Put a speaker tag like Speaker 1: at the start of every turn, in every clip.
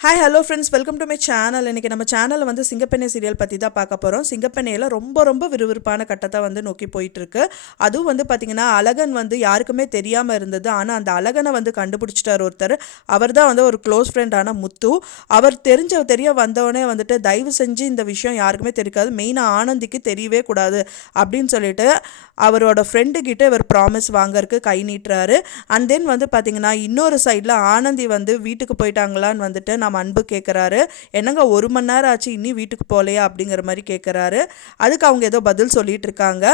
Speaker 1: Hi hello friends welcome to my channel இன்றைக்கி நம்ம சேனலில் வந்து சிங்கப்பெண்ணை சீரியல் பற்றி தான் பார்க்க போகிறோம் சிங்கப்பெண்ணையில் ரொம்ப ரொம்ப விறுவிறுப்பான கட்டத்தை வந்து நோக்கி போயிட்டுருக்கு. அதுவும் வந்து பார்த்திங்கன்னா அழகன் வந்து யாருக்குமே தெரியாமல் இருந்தது. ஆனால் அந்த அழகனை வந்து கண்டுபிடிச்சிட்டார் ஒருத்தர். அவர் தான் வந்து ஒரு க்ளோஸ் ஃப்ரெண்டான முத்து. அவர் தெரிஞ்ச தெரிய வந்தவொடனே வந்துட்டு தயவு செஞ்சு இந்த விஷயம் யாருக்குமே தெரியாது மெயினாக ஆனந்திக்கு தெரியவே கூடாது. அப்படின்னு சொல்லிட்டு அவரோட ஃப்ரெண்டுக்கிட்ட இவர் ப்ராமிஸ் வாங்கறதுக்கு கை நீட்டுறாரு. அண்ட் தென் வந்து பார்த்திங்கன்னா இன்னொரு சைடில் ஆனந்தி வந்து வீட்டுக்கு போயிட்டாங்களான்னு வந்துட்டு நம்ம அன்பு கேட்குறாரு. என்னங்க ஒரு மணி நேரம் ஆச்சு இன்னும் வீட்டுக்கு போகலையா அப்படிங்கிற மாதிரி கேட்குறாரு. அதுக்கு அவங்க ஏதோ பதில் சொல்லிட்டு இருக்காங்க.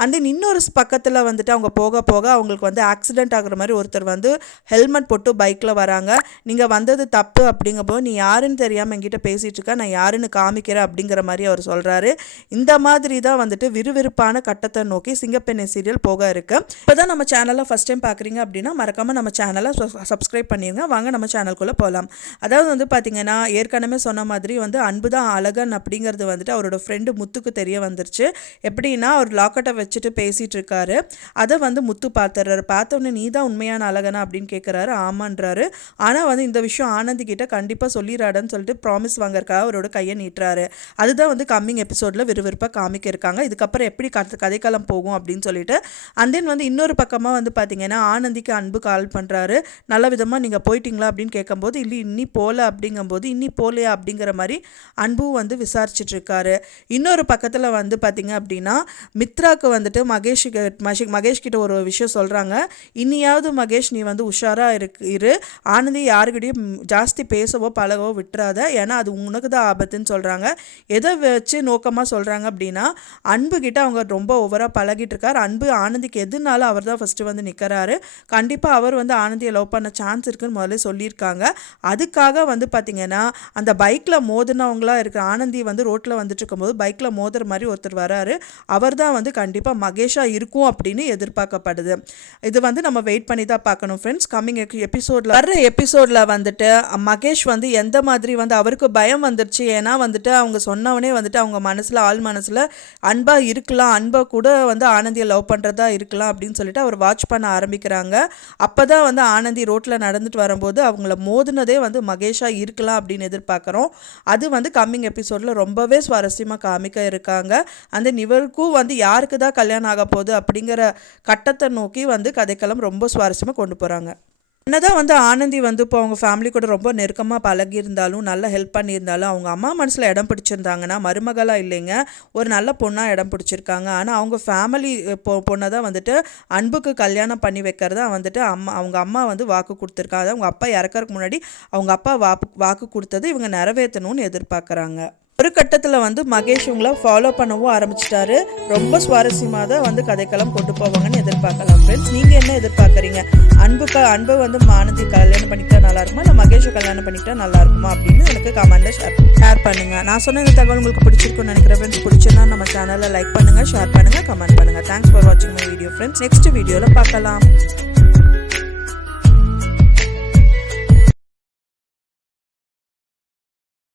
Speaker 1: அண்ட் தென் இன்னொரு பக்கத்தில் வந்துட்டு அவங்க போக போக அவங்களுக்கு வந்து ஆக்சிடென்ட் ஆகுற மாதிரி ஒருத்தர் வந்து ஹெல்மெட் போட்டு பைக்கில் வராங்க. நீங்கள் வந்தது தப்பு அப்படிங்கப்போ நீ யாருன்னு தெரியாமல் என்கிட்ட பேசிகிட்டு இருக்க நான் யாருன்னு காமிக்கிறேன் அப்படிங்கிற மாதிரி அவர் சொல்கிறாரு இந்த மாதிரி தான் வந்துட்டு விறுவிறுப்பான கட்டத்தை நோக்கி சிங்கப்பெண்ணை சீரியல் போக இருக்கு. இப்போ தான் நம்ம சேனலை ஃபஸ்ட் டைம் பார்க்குறீங்க அப்படின்னா மறக்காமல் நம்ம சேனலை சப்ஸ்கிரைப் பண்ணிடுங்க வாங்க நம்ம சேனலுக்குள்ளே போகலாம் அதாவது வந்து பார்த்தீங்கன்னா ஏற்கனவே சொன்ன மாதிரி வந்து அன்பு தான் அழகன் அப்படிங்கிறது வந்துட்டு அவரோட ஃப்ரெண்டு முத்துக்கு தெரிய வந்துருச்சு. எப்படின்னா அவர் லாக்கெட்டை வச்சுட்டு பேசிகிட்டு இருக்காரு. அதை வந்து முத்து பார்த்துறாரு பார்த்தோன்னே நீ தான் உண்மையான அழகனா? அப்படின்னு கேட்குறாரு ஆமான்றாரு. ஆனால் வந்து இந்த விஷயம் ஆனந்தி கிட்ட கண்டிப்பாக சொல்லிடுறாடன்னு சொல்லிட்டு ப்ராமிஸ் வாங்கறக்காக அவரோட கையை நீட்டுறாரு. அதுதான் வந்து கம்மிங் எபிசோடில் விறுவிறுப்பாக காமிக்க இருக்காங்க. இதுக்கப்புறம் எப்படி கதை கதைக்களம் போகும் அப்படின்னு சொல்லிட்டு அண்ட் தென் வந்து இன்னொரு பக்கமாக வந்து பார்த்தீங்கன்னா ஆனந்திக்கு அன்பு கால் பண்ணுறாரு நல்ல விதமாக நீங்கள் போயிட்டீங்களா? அப்படின்னு கேட்கும்போது இல்லை இன்னி போகல அப்படிங்கும்போது இன்னி போகலையா அப்படிங்கிற மாதிரி அன்பும் வந்து விசாரிச்சிட்ருக்காரு. இன்னொரு பக்கத்தில் வந்து பார்த்திங்க அப்படின்னா மித்ராவுக்கு வந்துட்டு மகேஷ் மகேஷ் மகேஷ் கிட்ட ஒரு விஷயம் சொல்கிறாங்க இன்னியாவது மகேஷ் நீ வந்து உஷாராக இருக்கு இரு. ஆனந்தி யாருக்கிட்டையும் ஜாஸ்தி பேசவோ பழகவோ விட்டுறாத. ஏன்னா அது உனக்கு தான் ஆபத்துன்னு சொல்கிறாங்க எதை வச்சு நோக்கமாக சொல்கிறாங்க அப்படின்னா அன்புக்கிட்ட அவங்க ரொம்ப ஓவராக பழகிட்டு இருக்கார் அன்பு ஆனந்திக்கு எதுனாலும் அவர் தான் ஃபஸ்ட்டு வந்து நிற்கிறாரு கண்டிப்பாக அவர் வந்து ஆனந்தியை லவ் பண்ண சான்ஸ் இருக்குன்னு முதல்ல சொல்லியிருக்காங்க. அதுக்காக வந்து பார்த்திங்கன்னா அந்த பைக்கில் மோதினவங்களாக இருக்கிற ஆனந்தி வந்து ரோட்டில் வந்துட்டு இருக்கும்போது பைக்கில் மோதுற மாதிரி ஒருத்தர் வராரு. அவர் தான் வந்து கண்டிப்பாக மகேஷாக இருக்கும் அப்படின்னு எதிர்பார்க்கப்படுது. இது வந்து நம்ம வெயிட் பண்ணி தான் பார்க்கணும் ஃப்ரெண்ட்ஸ் கம்மிங் எபிசோடில் வர்ற எபிசோடில் வந்துட்டு மகேஷ் வந்து எந்த மாதிரி வந்து அவருக்கு பயம் வந்துருச்சு? ஏன்னா வந்துட்டு அவங்க சொன்னவனே வந்துட்டு அவங்க மனசில் ஆள் மனசில் அன்பாக இருக்கலாம் அன்பை கூட வந்து ஆனந்தியை லவ் பண்ணுறதா இருக்கலாம் அப்படின்னு சொல்லிட்டு அவர் வாட்ச் பண்ண ஆரம்பிக்கிறாங்க. அப்போ தான் வந்து ஆனந்தி ரோட்டில் நடந்துட்டு வரும்போது அவங்கள மோதினதே வந்து மகேஷாக இருக்கலாம் அப்படின்னு எதிர்பார்க்குறோம். அது வந்து கம்மிங் எபிசோடில் ரொம்பவே சுவாரஸ்யமாக காமிக்க இருக்காங்க. அந்த இவருக்கும் வந்து யாருக்கு தான் கல்யாணம் ஆக போகுது அப்படிங்கிற கட்டத்தை நோக்கி வந்து கதைக்களம் ரொம்ப சுவாரஸ்யமாக கொண்டு போகிறாங்க என்னதான் வந்து ஆனந்தி வந்து இப்போ அவங்க ஃபேமிலி கூட ரொம்ப நெருக்கமாக பழகியிருந்தாலும் நல்லா ஹெல்ப் பண்ணியிருந்தாலும் அவங்க அம்மா மனசில் இடம் பிடிச்சிருந்தாங்கன்னா மருமகளாக இல்லைங்க. ஒரு நல்ல பொண்ணாக இடம் பிடிச்சிருக்காங்க. ஆனால் அவங்க ஃபேமிலி பொ பொண்ணை தான் வந்துட்டு அன்புக்கு கல்யாணம் பண்ணி வைக்கிறதா வந்துட்டு அம்மா அவங்க அம்மா வந்து வாக்கு கொடுத்துருக்காங்க. அவங்க அப்பா இறக்கறதுக்கு முன்னாடி அவங்க அப்பா வாக்கு வாக்கு கொடுத்தது இவங்க நிறைவேற்றணும்னு எதிர்பார்க்குறாங்க. ஒரு கட்டத்தில் வந்து மகேஷ் உங்களை ஃபாலோ பண்ணவும் ஆரம்பிச்சிட்டாரு. ரொம்ப சுவாரஸ்யமாக தான் வந்து கதைக்களம் கொண்டு போவாங்கன்னு எதிர்பார்க்கலாம் ஃப்ரெண்ட்ஸ் நீங்கள் என்ன எதிர்பார்க்குறீங்க? அன்புக்கு அன்பை வந்து மானதி கல்யாணம் பண்ணிக்கிட்டா நல்லா இருக்குமா? இல்லை மகேஷை கல்யாணம் பண்ணிக்கிட்டா நல்லா இருக்குமா? அப்படின்னு எனக்கு கமெண்ட்டில் ஷேர் ஷேர் பண்ணுங்கள் நான் சொன்ன இந்த தகவல் உங்களுக்கு பிடிச்சிருக்குன்னு நினைக்கிறேன் ஃப்ரெண்ட்ஸ் பிடிச்சிருந்தா நம்ம சேனலை லைக் பண்ணுங்கள் ஷேர் பண்ணுங்கள் கமெண்ட் பண்ணுங்கள் தேங்க்ஸ் ஃபார் வாட்சிங் மை வீடியோ ஃப்ரெண்ட்ஸ் நெக்ஸ்ட் வீடியோவில் பார்க்கலாம்.